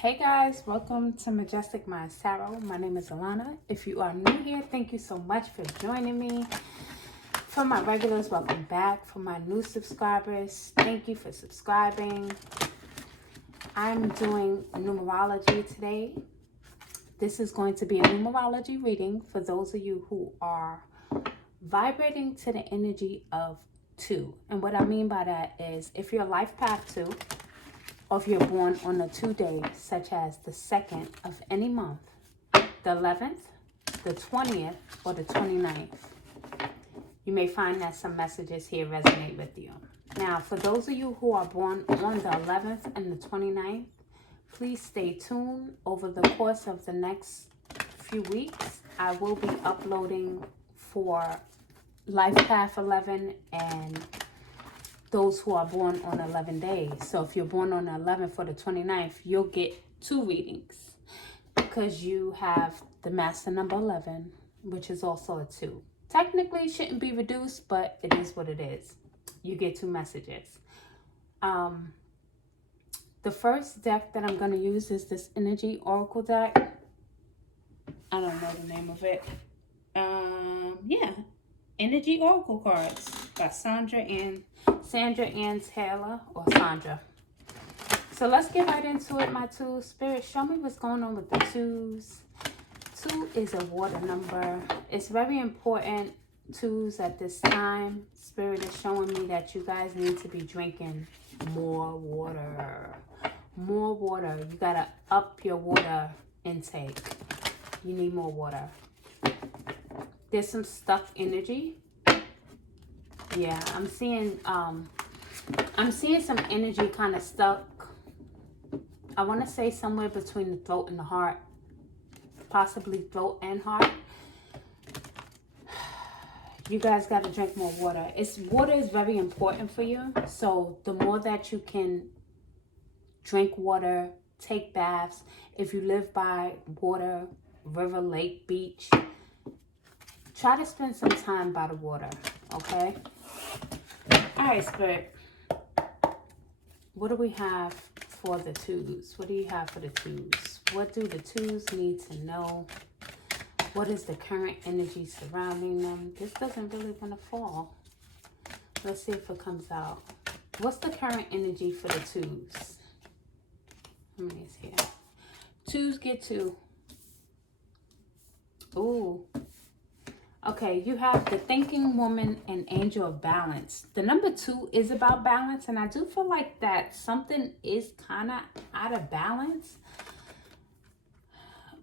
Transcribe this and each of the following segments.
Hey guys, welcome to Majestic Mind Tarot. My name is Alana. If you are new here, thank you so much for joining me. For my regulars, welcome back. For my new subscribers, thank you for subscribing. I'm doing numerology today. This is going to be a numerology reading for those of you who are vibrating to the energy of 2. And what I mean by that is if you're life path 2, or if you're born on a 2 day, such as the 2nd of any month, the 11th, the 20th, or the 29th, you may find that some messages here resonate with you. Now, for those of you who are born on the 11th and the 29th, please stay tuned. Over the course of the next few weeks, I will be uploading for Life Path 11 and those who are born on 11 days. So if you're born on the 11th or the 29th, you'll get 2 readings because you have the master number 11, which is also a 2. Technically, it shouldn't be reduced, but it is what it is. You get 2 messages. The first deck that I'm going to use is this Energy Oracle deck. I don't know the name of it. Energy Oracle cards by Sandra Ann Taylor, or Sandra. So let's get right into it, my 2. Spirit, show me what's going on with the 2s. 2 is a water number. It's very important, 2s, at this time. Spirit is showing me that you guys need to be drinking more water. More water. You got to up your water intake. You need more water. There's some stuck energy. Yeah, I'm seeing some energy kind of stuck. I want to say somewhere between the throat and the heart. Possibly throat and heart. You guys got to drink more water. Water is very important for you. So the more that you can drink water, take baths. If you live by water, river, lake, beach, try to spend some time by the water, okay? All right, Spirit. What do we have for the 2s? What do you have for the 2s? What do the 2s need to know? What is the current energy surrounding them? This doesn't really want to fall. Let's see if it comes out. What's the current energy for the 2s? How many is here? 2s get 2. Ooh. Okay, you have the Thinking Woman and Angel of Balance. The number 2 is about balance, and I do feel like that something is kind of out of balance.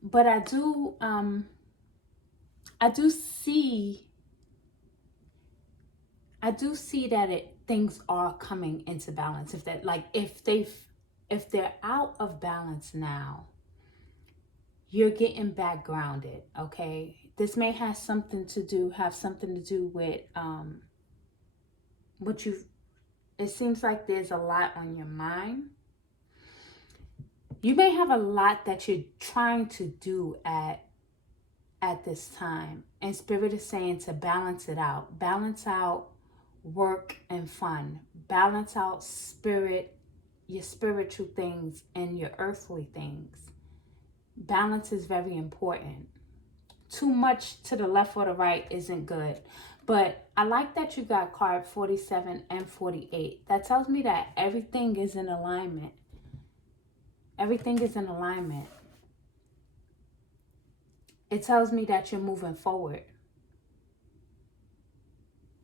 But I do see that things are coming into balance. If they're out of balance now, you're getting back grounded, okay? This may have something to do with it seems like there's a lot on your mind. You may have a lot that you're trying to do at this time. And Spirit is saying to balance it out. Balance out work and fun. Balance out your spiritual things and your earthly things. Balance is very important. Too much to the left or the right isn't good. But I like that you got card 47 and 48. That tells me that everything is in alignment. Everything is in alignment. It tells me that you're moving forward.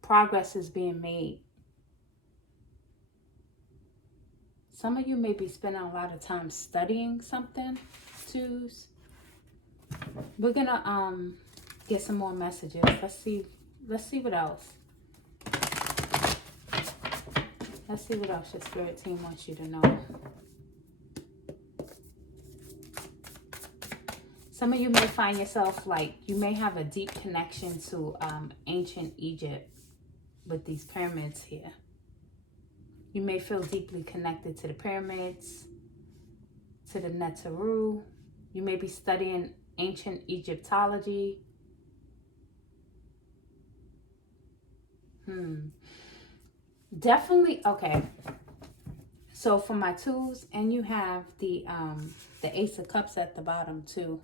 Progress is being made. Some of you may be spending a lot of time studying something, 2s. We're gonna get some more messages. Let's see what else. Let's see what else your spirit team wants you to know. Some of you may find yourself you may have a deep connection to ancient Egypt with these pyramids here. You may feel deeply connected to the pyramids, to the Neteru. You may be studying ancient Egyptology. Definitely, okay. So for my twos, and you have the Ace of Cups at the bottom too.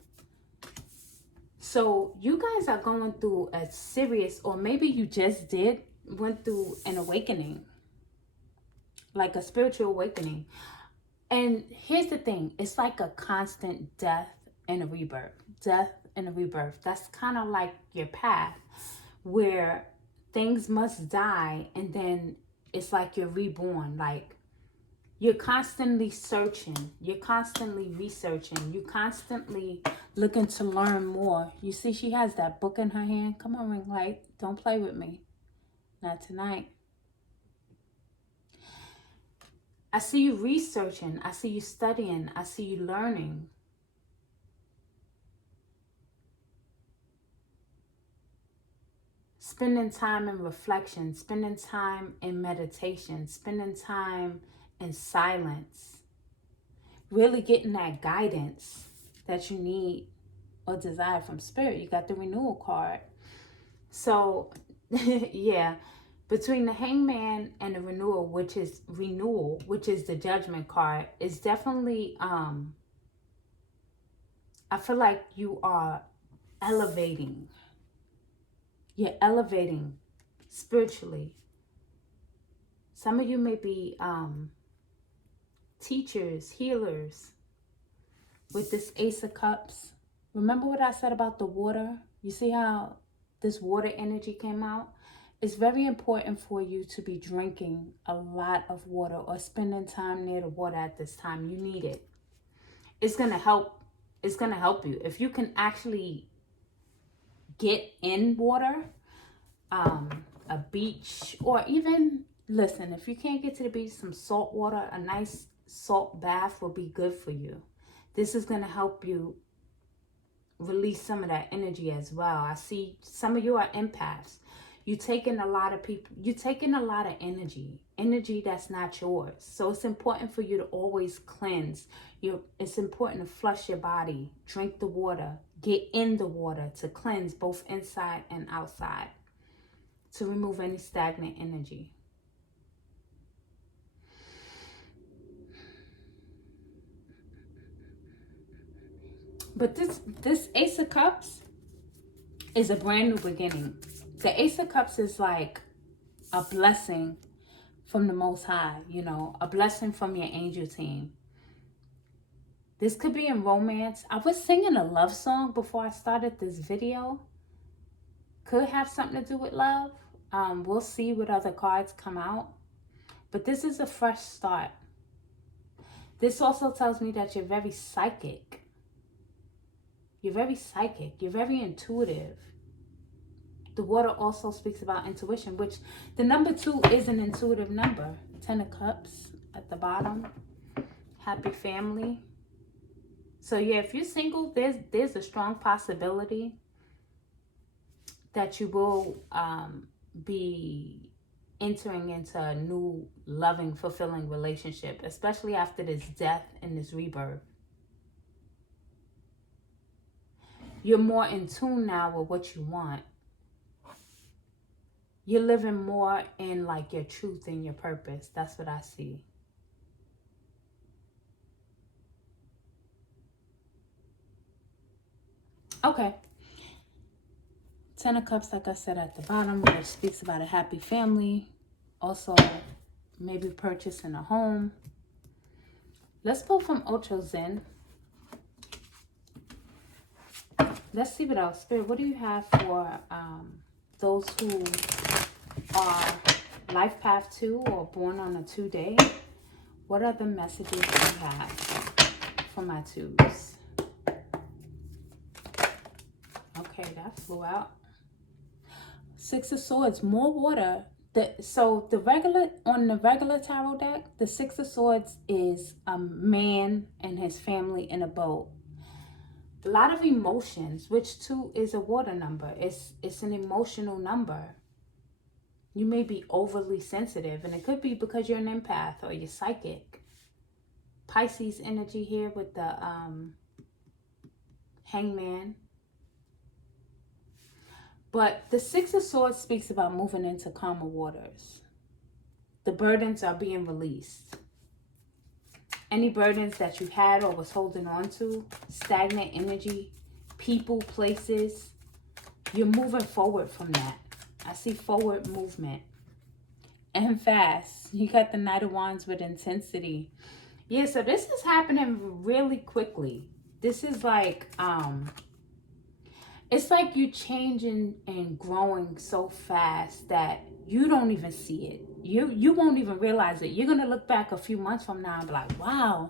So you guys are going through a serious, or maybe you just went through an awakening, like a spiritual awakening. And here's the thing, it's like a constant death and a rebirth. Death and a rebirth. That's kind of like your path, where things must die and then it's like you're reborn. Like you're constantly searching, you're constantly researching, you're constantly looking to learn more. You see, she has that book in her hand. Come on, ring light. Don't play with me. Not tonight. I see you researching. I see you studying. I see you learning. Spending time in reflection, spending time in meditation, spending time in silence. Really getting that guidance that you need or desire from spirit. You got the renewal card. So, yeah. Between the Hangman and the renewal, which is the judgment card, is definitely I feel like you are elevating. You're elevating spiritually. Some of you may be teachers, healers with this Ace of Cups. Remember what I said about the water? You see how this water energy came out? It's very important for you to be drinking a lot of water or spending time near the water at this time. You need it. It's going to help. It's going to help you. If you can actually get in water, a beach, or even, listen, if you can't get to the beach, some salt water, a nice salt bath will be good for you. This is going to help you release some of that energy as well. I see some of you are empaths. You're taking a lot of energy that's not yours. So it's important for you to always cleanse. It's important to flush your body, drink the water, get in the water to cleanse both inside and outside, to remove any stagnant energy. But this Ace of Cups is a brand new beginning. The Ace of Cups is like a blessing from the Most High, you know, a blessing from your angel team. This could be in romance. I was singing a love song before I started this video. Could have something to do with love. We'll see what other cards come out. But this is a fresh start. This also tells me that you're very psychic. You're very psychic. You're very intuitive. The water also speaks about intuition, which the number 2 is an intuitive number. 10 of Cups at the bottom. Happy family. So yeah, if you're single, there's a strong possibility that you will be entering into a new, loving, fulfilling relationship, especially after this death and this rebirth. You're more in tune now with what you want. You're living more in like your truth and your purpose. That's what I see. Okay. 10 of Cups, like I said, at the bottom, which speaks about a happy family. Also, maybe purchasing a home. Let's pull from Ocho Zen. Let's see what else. Spirit, what do you have for those who are life path 2 or born on a 2 day? What are the messages you have for my 2s? Okay, that flew out. 6 of Swords, more water. So the regular tarot deck, the 6 of Swords is a man and his family in a boat. A lot of emotions, which 2 is a water number. It's an emotional number. You may be overly sensitive, and it could be because you're an empath or you're psychic. Pisces energy here with the Hangman. But the 6 of Swords speaks about moving into calmer waters. The burdens are being released. Any burdens that you had or was holding on to, stagnant energy, people, places, you're moving forward from that. I see forward movement. And fast. You got the Knight of Wands with intensity. Yeah, so this is happening really quickly. This is like, it's like you changing and growing so fast that you don't even see it. You won't even realize it. You're going to look back a few months from now and be like, wow,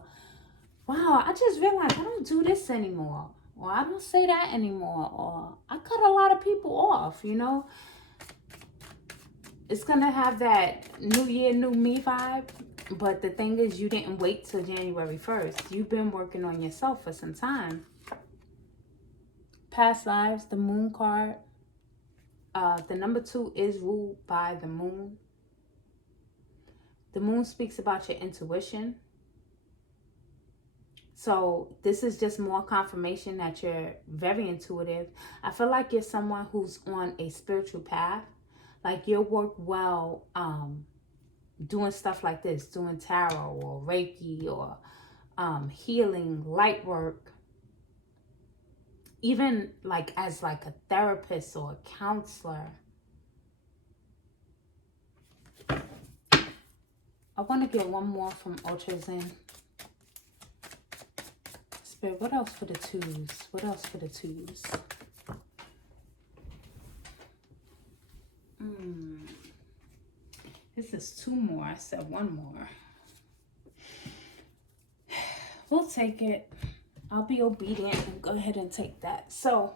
I just realized I don't do this anymore. Or I don't say that anymore. Or I cut a lot of people off, you know. It's going to have that new year, new me vibe. But the thing is, you didn't wait till January 1st. You've been working on yourself for some time. Past lives, the moon card. The number 2 is ruled by the moon. The moon speaks about your intuition. So this is just more confirmation that you're very intuitive. I feel like you're someone who's on a spiritual path. Like you'll work well doing stuff like this, doing tarot or Reiki or healing, light work. Even like as like a therapist or a counselor. I want to get one more from Ultra Zen. Spirit, what else for the 2s? What else for the 2s? This is 2 more. I said 1 more. We'll take it. I'll be obedient and go ahead and take that. So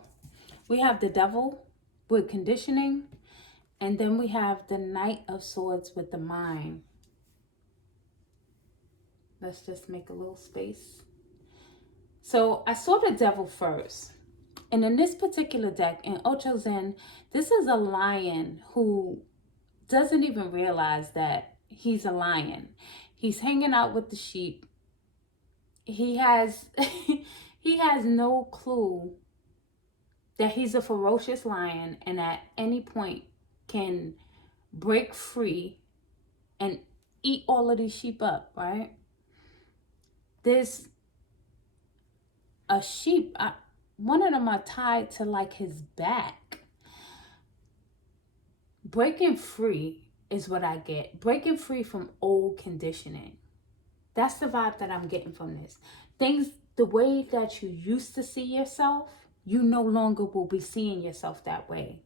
we have the Devil with conditioning. And then we have the Knight of Swords with the mind. Let's just make a little space. So I saw the Devil first. And in this particular deck, in Ocho Zen, this is a lion who doesn't even realize that he's a lion. He's hanging out with the sheep. He has he has no clue that he's a ferocious lion and at any point can break free and eat all of these sheep up, right? There's a sheep, one of them are tied to like his back. Breaking free is what I get. Breaking free from old conditioning. That's the vibe that I'm getting from this. Things, the way that you used to see yourself, you no longer will be seeing yourself that way.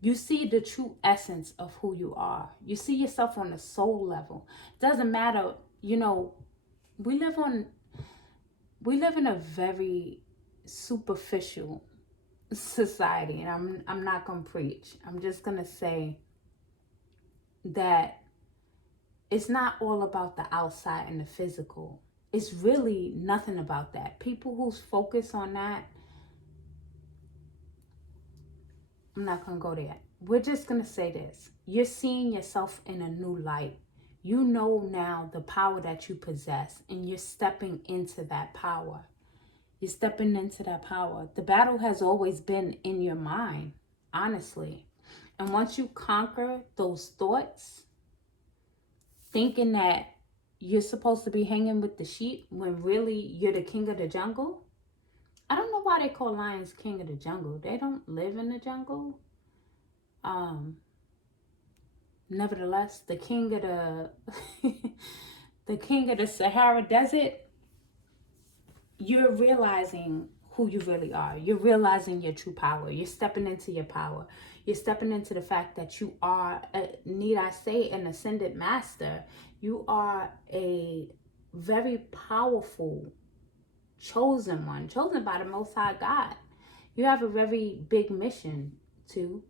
You see the true essence of who you are. You see yourself on a soul level. Doesn't matter, you know, we live in a very superficial society, and I'm not gonna preach. I'm just gonna say that it's not all about the outside and the physical. It's really nothing about that. People who's focused on that, I'm not gonna go there. We're just gonna say this. You're seeing yourself in a new light. You know now the power that you possess, and you're stepping into that power. You're stepping into that power. The battle has always been in your mind, honestly. And once you conquer those thoughts, thinking that you're supposed to be hanging with the sheep when really you're the king of the jungle. I don't know why they call lions king of the jungle. They don't live in the jungle. Nevertheless, the king of the the king of the Sahara Desert, you're realizing who you really are. You're realizing your true power. You're stepping into your power. You're stepping into the fact that you are, need I say, an ascended master. You are a very powerful, chosen one, chosen by the Most High God. You have a very big mission too.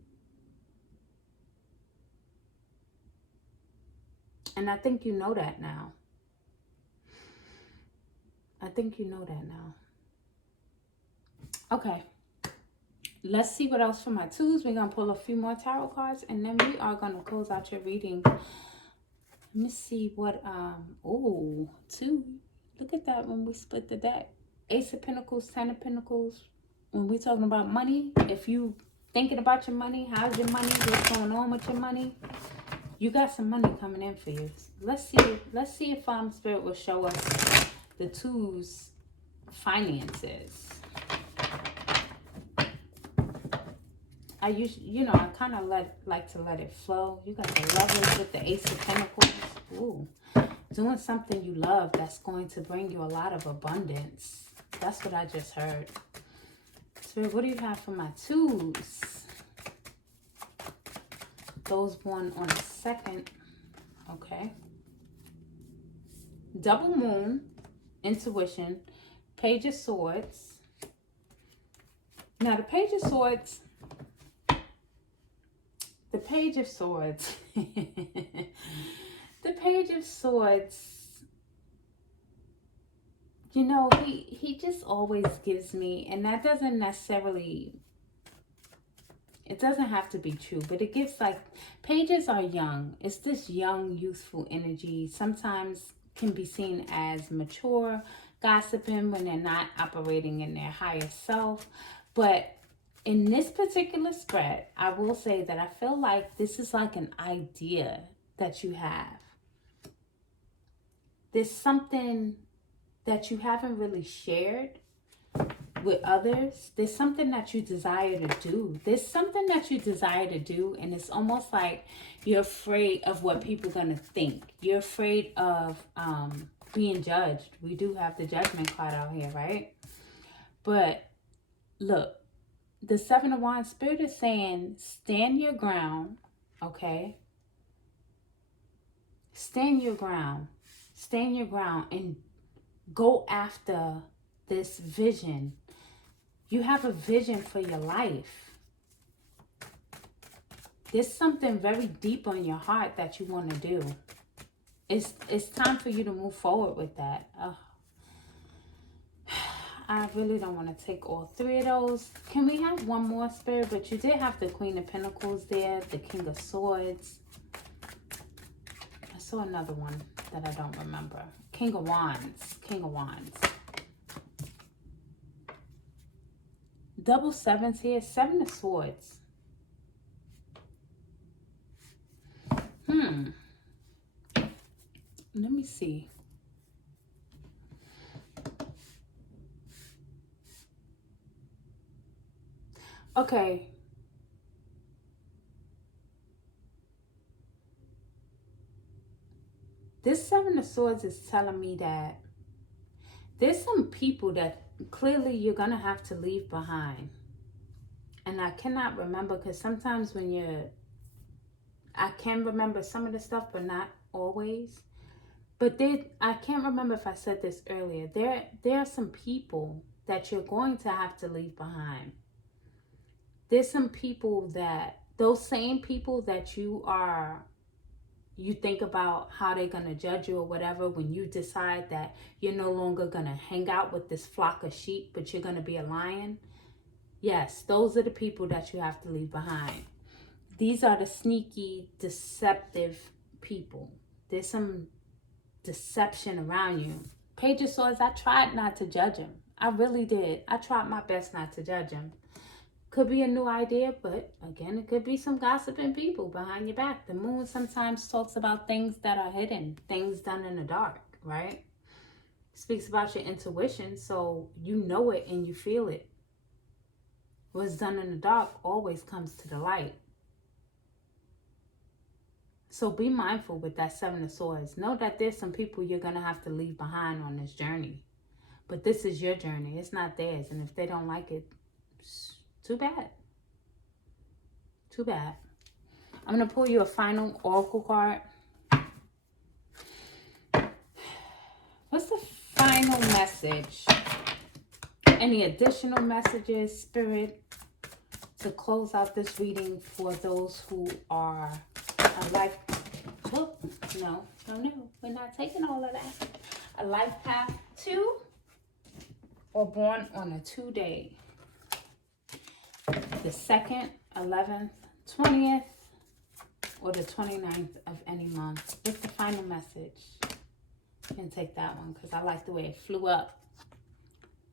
And I think you know that now. I think you know that now. Okay. Let's see what else for my 2s. We're going to pull a few more tarot cards, and then we are going to close out your reading. Let me see what, 2. Look at that when we split the deck. Ace of Pentacles, 10 of Pentacles. When we're talking about money, if you thinking about your money, how's your money, what's going on with your money, you got some money coming in for you. Let's see if Spirit will show us the two's finances. I kind of like to let it flow. You got the Lovers with the Ace of Pentacles. Ooh, doing something you love that's going to bring you a lot of abundance. That's what I just heard. Spirit, what do you have for my twos? Those born on the 2nd. Okay. Double Moon, Intuition, Page of Swords. Now, the Page of Swords, the Page of Swords, the Page of Swords, you know, he just always gives me, and that doesn't necessarily, it doesn't have to be true, but it gives like, pages are young. It's this young, youthful energy. Sometimes can be seen as mature, gossiping when they're not operating in their higher self. But in this particular spread, I will say that I feel like this is like an idea that you have. There's something that you haven't really shared with others. There's something that you desire to do. There's something that you desire to do, and it's almost like you're afraid of what people are going to think. You're afraid of being judged. We do have the Judgment card out here, right? But look, the 7 of Wands, Spirit is saying, stand your ground, okay? Stand your ground. Stand your ground and go after this vision. You have a vision for your life. There's something very deep on your heart that you want to do. It's time for you to move forward with that. I really don't want to take all 3 of those. Can we have one more, Spirit? But you did have the Queen of Pentacles there, the King of Swords. I saw another one that I don't remember. King of Wands. King of Wands. Double 7s here. 7 of Swords. Let me see. Okay. This 7 of Swords is telling me that there's some people that clearly you're going to have to leave behind. And I cannot remember, because sometimes when I can remember some of the stuff, but not always. But I can't remember if I said this earlier. There are some people that you're going to have to leave behind. There's some people that, those same people that you think about how they're going to judge you or whatever, when you decide that you're no longer going to hang out with this flock of sheep, but you're going to be a lion. Yes, those are the people that you have to leave behind. These are the sneaky, deceptive people. There's some deception around you. Page of Swords, I tried not to judge him. I really did. I tried my best not to judge him. Could be a new idea, but again, it could be some gossiping people behind your back. The moon sometimes talks about things that are hidden, things done in the dark, right? Speaks about your intuition, so you know it and you feel it. What's done in the dark always comes to the light. So be mindful with that 7 of Swords. Know that there's some people you're going to have to leave behind on this journey. But this is your journey. It's not theirs. And if they don't like it, too bad. Too bad. I'm going to pull you a final oracle card. What's the final message? Any additional messages, Spirit, to close out this reading for those who are a life... Oh, no. We're not taking all of that. A life path 2 or born on a 2-day. The 2nd, 11th, 20th, or the 29th of any month. What's the final message? You can take that one because I like the way it flew up.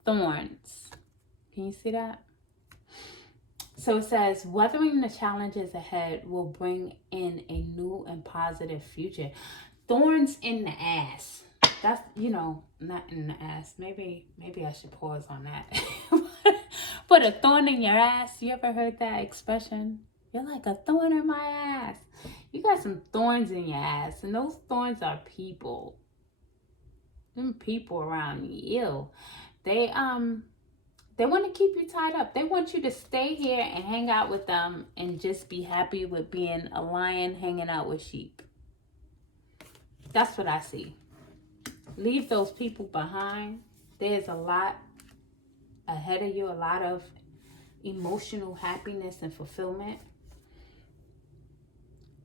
Thorns. Can you see that? So it says, weathering the challenges ahead will bring in a new and positive future. Thorns in the ass. That's, not in the ass. Maybe I should pause on that. Put a thorn in your ass. You ever heard that expression? You're like a thorn in my ass. You got some thorns in your ass, and those thorns are people. Them people around you. Ew. They want to keep you tied up. They want you to stay here and hang out with them and just be happy with being a lion hanging out with sheep. That's what I see. Leave those people behind. There's a lot ahead of you, a lot of emotional happiness and fulfillment.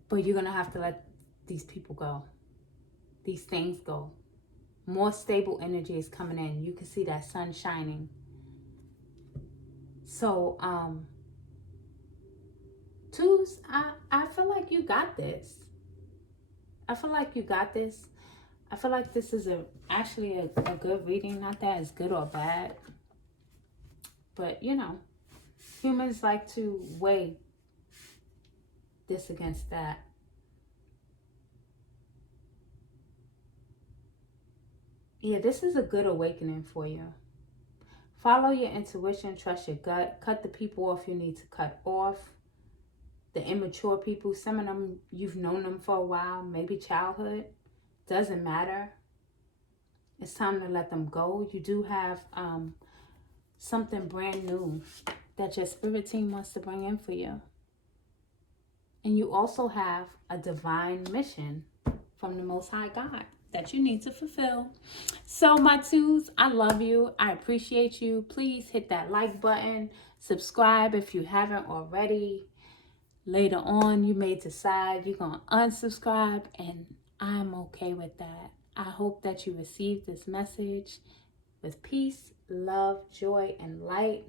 But you're going to have to let these people go. These things go. More stable energy is coming in. You can see that sun shining. So, twos, I feel like you got this. I feel like you got this. I feel like this is actually a good reading. Not that it's good or bad. But, humans like to weigh this against that. Yeah, this is a good awakening for you. Follow your intuition, trust your gut, cut the people off you need to cut off. The immature people, some of them, you've known them for a while, maybe childhood, doesn't matter. It's time to let them go. You do have something brand new that your spirit team wants to bring in for you. And you also have a divine mission from the Most High God that you need to fulfill. So my twos, I love you. I appreciate you. Please hit that like button. Subscribe if you haven't already. Later on, you may decide you're going to unsubscribe, and I'm okay with that. I hope that you receive this message with peace, love, joy, and light.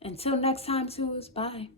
Until next time, twos, bye.